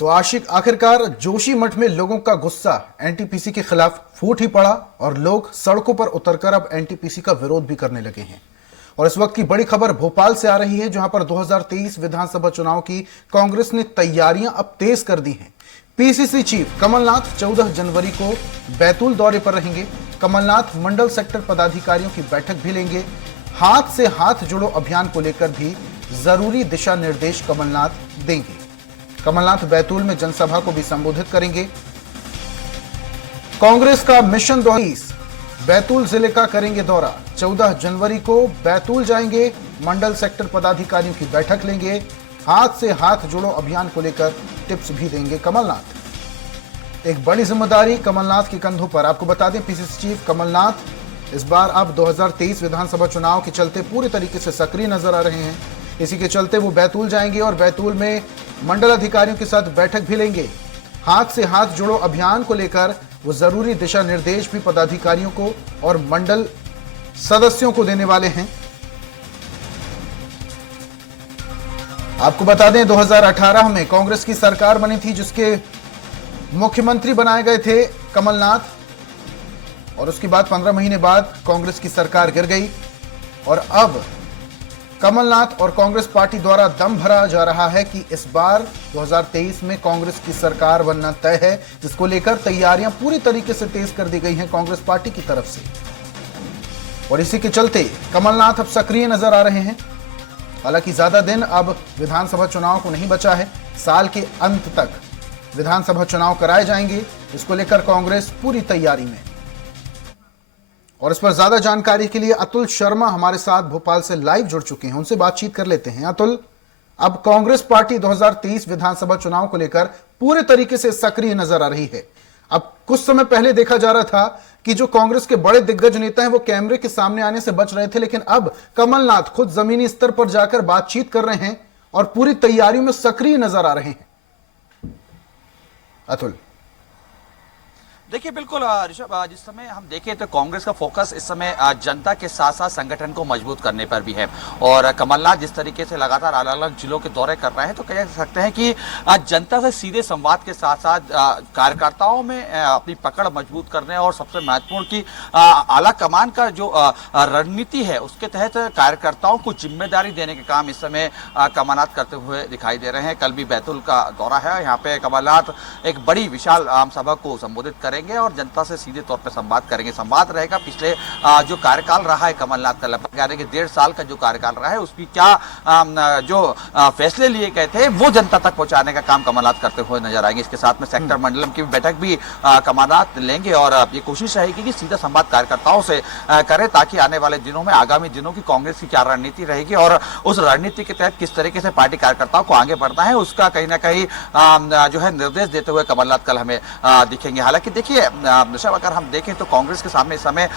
तो आखिरकार जोशी मठ में लोगों का गुस्सा एनटीपीसी के खिलाफ फूट ही पड़ा और लोग सड़कों पर उतरकर अब एनटीपीसी का विरोध भी करने लगे हैं। और इस वक्त की बड़ी खबर भोपाल से आ रही है, जहां पर 2023 विधानसभा चुनाव की कांग्रेस ने तैयारियां अब तेज कर दी हैं। पीसीसी चीफ कमलनाथ 14 जनवरी को बैतूल दौरे पर रहेंगे। कमलनाथ मंडल सेक्टर पदाधिकारियों की बैठक भी लेंगे। हाथ से हाथ जुड़ो अभियान को लेकर भी जरूरी दिशा निर्देश कमलनाथ देंगे। कमलनाथ बैतूल में जनसभा को भी संबोधित करेंगे। कांग्रेस का मिशन 20 बैतूल जिले का करेंगे दौरा। 14 जनवरी को बैतूल जाएंगे, मंडल सेक्टर पदाधिकारियों की बैठक लेंगे। हाथ से हाथ जुड़ो अभियान को लेकर टिप्स भी देंगे कमलनाथ। एक बड़ी जिम्मेदारी कमलनाथ के कंधों पर। आपको बता दें, पीसीसी चीफ कमलनाथ इस बार अब 2023 विधानसभा चुनाव के चलते पूरी तरीके से सक्रिय नजर आ रहे हैं। इसी के चलते वो बैतूल जाएंगे और बैतूल में मंडल अधिकारियों के साथ बैठक भी लेंगे। हाथ से हाथ जुड़ो अभियान को लेकर वो जरूरी दिशा निर्देश भी पदाधिकारियों को और मंडल सदस्यों को देने वाले हैं। आपको बता दें, 2018 में कांग्रेस की सरकार बनी थी, जिसके मुख्यमंत्री बनाए गए थे कमलनाथ, और उसके बाद 15 महीने बाद कांग्रेस की सरकार गिर गई। और अब कमलनाथ और कांग्रेस पार्टी द्वारा दम भरा जा रहा है कि इस बार 2023 में कांग्रेस की सरकार बनना तय है, जिसको लेकर तैयारियां पूरी तरीके से तेज कर दी गई हैं कांग्रेस पार्टी की तरफ से। और इसी के चलते कमलनाथ अब सक्रिय नजर आ रहे हैं। हालांकि ज्यादा दिन अब विधानसभा चुनाव को नहीं बचा है। साल के अंत तक विधानसभा चुनाव कराए जाएंगे, इसको लेकर कांग्रेस पूरी तैयारी में। और इस पर ज्यादा जानकारी के लिए अतुल शर्मा हमारे साथ भोपाल से लाइव जुड़ चुके हैं, उनसे बातचीत कर लेते हैं। अतुल, अब कांग्रेस पार्टी 2023 विधानसभा चुनाव को लेकर पूरे तरीके से सक्रिय नजर आ रही है। अब कुछ समय पहले देखा जा रहा था कि जो कांग्रेस के बड़े दिग्गज नेता हैं वो कैमरे के सामने आने से बच रहे थे, लेकिन अब कमलनाथ खुद जमीनी स्तर पर जाकर बातचीत कर रहे हैं और पूरी तैयारियों में सक्रिय नजर आ रहे हैं। अतुल, देखिए, बिल्कुल ऋषभ, जिस समय हम देखें तो कांग्रेस का फोकस इस समय जनता के साथ साथ संगठन को मजबूत करने पर भी है। और कमलनाथ जिस तरीके से लगातार अलग अलग जिलों के दौरे कर रहे हैं, तो कह सकते हैं कि जनता से सीधे संवाद के साथ साथ कार्यकर्ताओं में अपनी पकड़ मजबूत करने और सबसे महत्वपूर्ण की आला कमान का जो रणनीति है उसके तहत कार्यकर्ताओं को जिम्मेदारी देने के काम इस समय कमलनाथ करते हुए दिखाई दे रहे हैं। कल भी बैतूल का दौरा है, यहाँ पे कमलनाथ एक बड़ी विशाल आम सभा को संबोधित करेंगे और जनता से सीधे तौर पर संवाद करेंगे। संवाद रहेगा पिछले जो कार्यकाल रहा है कमलनाथ का, लगभग यानी कि 1.5 साल का जो कार्यकाल रहा है, उसकी क्या जो फैसले लिए गए थे वो जनता तक पहुंचाने का काम कमलनाथ करते हुए नजर आएंगे। इसके साथ में सेक्टर मंडलम की बैठक भी कमलनाथ लेंगे और ये कोशिश रहेगी कि सीधा संवाद कार्यकर्ताओं से करें, ताकि आने वाले दिनों में, आगामी दिनों की कांग्रेस की क्या रणनीति रहेगी और उस रणनीति के तहत किस तरीके से पार्टी कार्यकर्ताओं को आगे बढ़ना है, उसका कहीं ना कहीं जो है निर्देश देते हुए कमलनाथ कल हमें दिखेंगे। हालांकि देखिए ऋषभ, अगर हम देखें तो कांग्रेस के सामने इस समय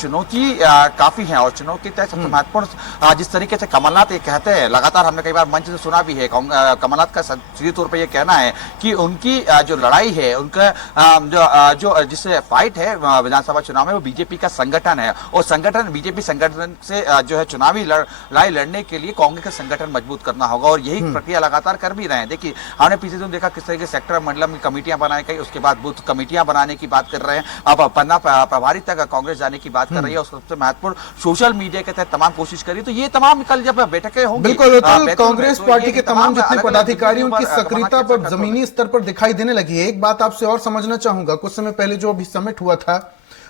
चुनौती काफी है और चुनौती तय सबसे महत्वपूर्ण जिस तरीके से कमलनाथ ये कहते हैं, लगातार हमने कई बार मंच से सुना भी है, कमलनाथ का सीधे तौर पर यह कहना है कि उनकी जो लड़ाई है, उनका जो जिससे फाइट है विधानसभा चुनाव में, वो बीजेपी का संगठन है। और संगठन, बीजेपी संगठन से जो है चुनावी लड़ाई लड़ने के लिए कांग्रेस का संगठन मजबूत करना होगा और यही प्रक्रिया लगातार कर भी रहे हैं। देखिए, हमने पिछले दिन देखा किस तरीके सेक्टर मंडलम की कमेटियां बनाई गई, उसके बाद बूथ कमेटियां बनाने की बात कर रहे हैं, अब पन्ना प्रभारी तक कांग्रेस जाने की बात कर रही है और सबसे महत्वपूर्ण सोशल मीडिया के तहत तमाम कोशिश करी। तो ये तमाम कल जब बैठकें होंगी, बिल्कुल कांग्रेस पार्टी के तमाम जितने पदाधिकारियों की सक्रियता पर जमीनी स्तर पर दिखाई देने लगी है। एक बात आपसे और समझना चाहूंगा, कुछ समय पहले जो अभी समिट हुआ था,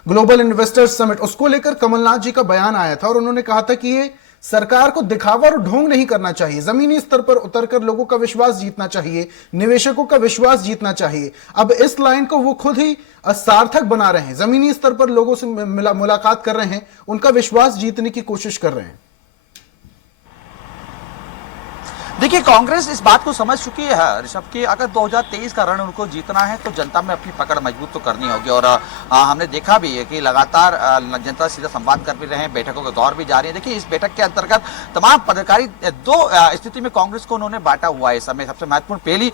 ग्लोबल इन्वेस्टर्स समिट, उसको लेकर कमलनाथ जी का बयान आया था और उन्होंने कहा था कि ये सरकार को दिखावा और ढोंग नहीं करना चाहिए, जमीनी स्तर पर उतरकर लोगों का विश्वास जीतना चाहिए, निवेशकों का विश्वास जीतना चाहिए। अब इस लाइन को वो खुद ही सार्थक बना रहे हैं, जमीनी स्तर पर लोगों से मुलाकात कर रहे हैं, उनका विश्वास जीतने की कोशिश कर रहे हैं। देखिए, कांग्रेस इस बात को समझ चुकी है ऋषभ की अगर 2023 का रण उनको जीतना है तो जनता में अपनी पकड़ मजबूत तो करनी होगी। और हमने देखा भी है कि लगातार जनता सीधा संवाद कर भी रहे हैं, बैठकों के दौर भी जारी है। देखिए, इस बैठक के अंतर्गत तमाम पदाधिकारी दो स्थिति में कांग्रेस को उन्होंने बांटा हुआ है इस समय। सबसे महत्वपूर्ण पहली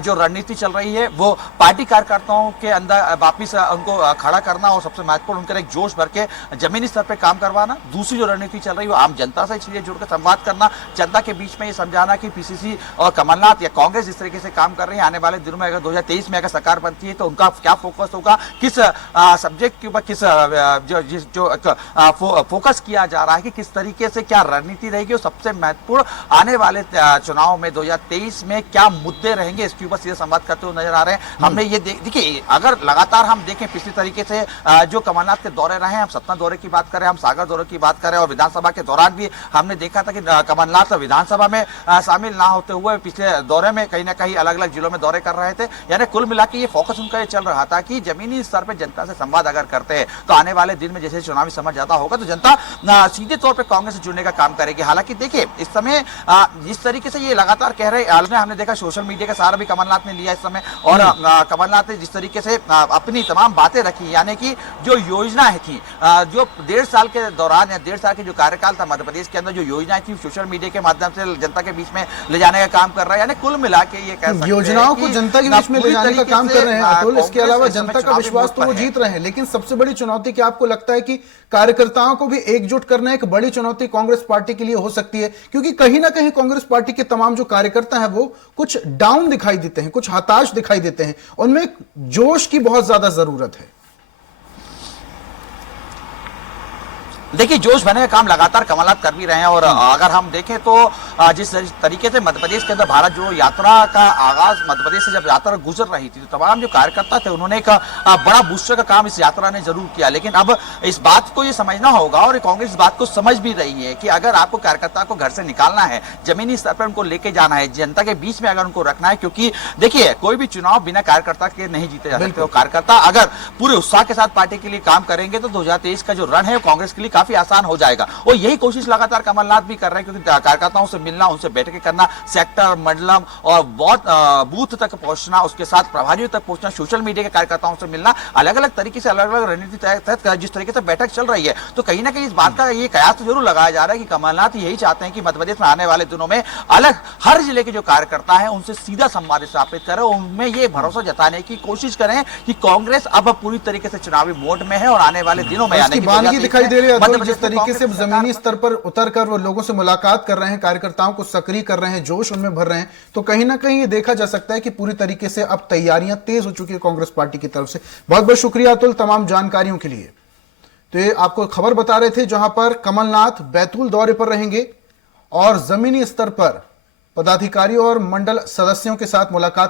जो रणनीति चल रही है वो पार्टी कार्यकर्ताओं के अंदर वापिस उनको खड़ा करना और सबसे महत्वपूर्ण उनका एक जोश भर के जमीनी स्तर पर काम करवाना। दूसरी जो रणनीति चल रही है वो आम जनता से सीधे जुड़कर संवाद करना, जनता के बीच में ये समझाना माना कि पीसीसी और कमलनाथ या कांग्रेस जिस तरीके से काम कर रही है, आने वाले दिनों में अगर 2023 में अगर सरकार बनती है तो उनका क्या फोकस होगा, किस सब्जेक्ट के ऊपर किस फोकस किया जा रहा है, कि किस तरीके से क्या रणनीति रहेगी, और सबसे महत्वपूर्ण आने वाले चुनाव में 2023 में क्या मुद्दे रहेंगे, इसके ऊपर सीधे संवाद करते हुए नजर आ रहे हैं। हमने ये देखिए, अगर लगातार हम देखें पिछली तरीके से जो कमलनाथ के दौरे रहे हैं, हम सतना दौरे की बात करें, हम सागर दौरे की बात करें, और विधानसभा के दौरान भी हमने देखा था कि कमलनाथ विधानसभा में शामिल ना होते हुए पिछले दौरे में कहीं ना कहीं अलग अलग जिलों में दौरे कर रहे थे। यानी कुल मिला के ये फोकस उनका ये चल रहा था कि जमीनी स्तर पर जनता से संवाद अगर करते हैं तो आने वाले दिन में जैसे चुनावी समय ज्यादा होगा तो जनता सीधे तौर पर कांग्रेस से जुड़ने का काम करेगी। हालांकि देखिए, इस समय जिस तरीके से ये लगातार कह रहे हैं, हमने देखा सोशल मीडिया का सहारा भी कमलनाथ ने लिया इस समय, और कमलनाथ ने जिस तरीके से अपनी तमाम बातें रखी, यानी कि जो योजनाएं थी, जो 1.5 साल के दौरान या 1.5 साल की जो कार्यकाल था मध्य प्रदेश के अंदर, जो योजनाएं थी सोशल मीडिया के माध्यम से जनता के बीच में ले जाने का काम कर रहा है। यानी कुल मिला के ये कह सकते हैं योजनाओं को जनता के बीच में ले जाने का काम कर रहे हैं अतुल। इसके अलावा जनता का विश्वास तो वो जीत रहे हैं, लेकिन सबसे बड़ी चुनौती क्या आपको लगता है कि कार्यकर्ताओं को भी एकजुट करना एक बड़ी चुनौती कांग्रेस पार्टी के लिए हो सकती है? क्योंकि कहीं ना कहीं कांग्रेस पार्टी के तमाम जो कार्यकर्ता हैं वो कुछ डाउन दिखाई देते हैं, कुछ हताश दिखाई देते हैं, उनमें जोश की बहुत ज्यादा जरूरत है। देखिए, जोश भरने का काम लगातार कमलनाथ कर भी रहे हैं, और अगर हम देखें तो जिस तरीके से मध्य प्रदेश के अंदर भारत जोड़ो यात्रा का आगाज मध्य प्रदेश से जब यात्रा गुजर रही थी तो तमाम जो कार्यकर्ता थे उन्होंने एक बड़ा बूस्टर का काम इस यात्रा ने जरूर किया। लेकिन अब इस बात को ये समझना होगा, और कांग्रेस इस बात को समझ भी रही है कि अगर आपको कार्यकर्ता को घर से निकालना है, जमीनी स्तर पर उनको लेके जाना है, जनता के बीच में अगर उनको रखना है, क्योंकि देखिए कोई भी चुनाव बिना कार्यकर्ता के नहीं जीते जा सकते। कार्यकर्ता अगर पूरे उत्साह के साथ पार्टी के लिए काम करेंगे तो 2023 का जो रन है कांग्रेस के लिए काफी आसान हो जाएगा, और यही कोशिश लगातार कमलनाथ भी कर रहे हैं, क्योंकि कार्यकर्ताओं से मिलना, उनसे बैठकें करना, सेक्टर मंडलम और बहुत बूथ तक पहुंचना, उसके साथ प्रभारियों तक पहुंचना, सोशल मीडिया के कार्यकर्ताओं से मिलना, अलग अलग तरीके से अलग अलग रणनीति तहत जिस तरीके से बैठक चल रही है, तो कहीं ना कहीं इस बात का ये कयास तो जरूर लगाया जा रहा है कि कमलनाथ यही चाहते हैं कि मध्य प्रदेश में आने वाले दिनों में अलग हर जिले के जो कार्यकर्ता है उनसे सीधा संवाद स्थापित करें, उनमें ये भरोसा जताने की कोशिश करें कि कांग्रेस अब पूरी तरीके से चुनावी मोड में है, और आने वाले दिनों में दिखाई दे रही है जिस तरीके से जमीनी स्तर पर उतरकर वो लोगों से मुलाकात कर रहे हैं, कार्यकर्ताओं को सक्रिय कर रहे हैं, जोश उनमें भर रहे हैं, तो कहीं ना कहीं ये देखा जा सकता है कि पूरी तरीके से अब तैयारियां तेज हो चुकी है कांग्रेस पार्टी की तरफ से। बहुत बहुत शुक्रिया अतुल तमाम जानकारियों के लिए। तो ये आपको खबर बता रहे थे जहां पर कमलनाथ बैतूल दौरे पर रहेंगे और जमीनी स्तर पर पदाधिकारियों और मंडल सदस्यों के साथ मुलाकात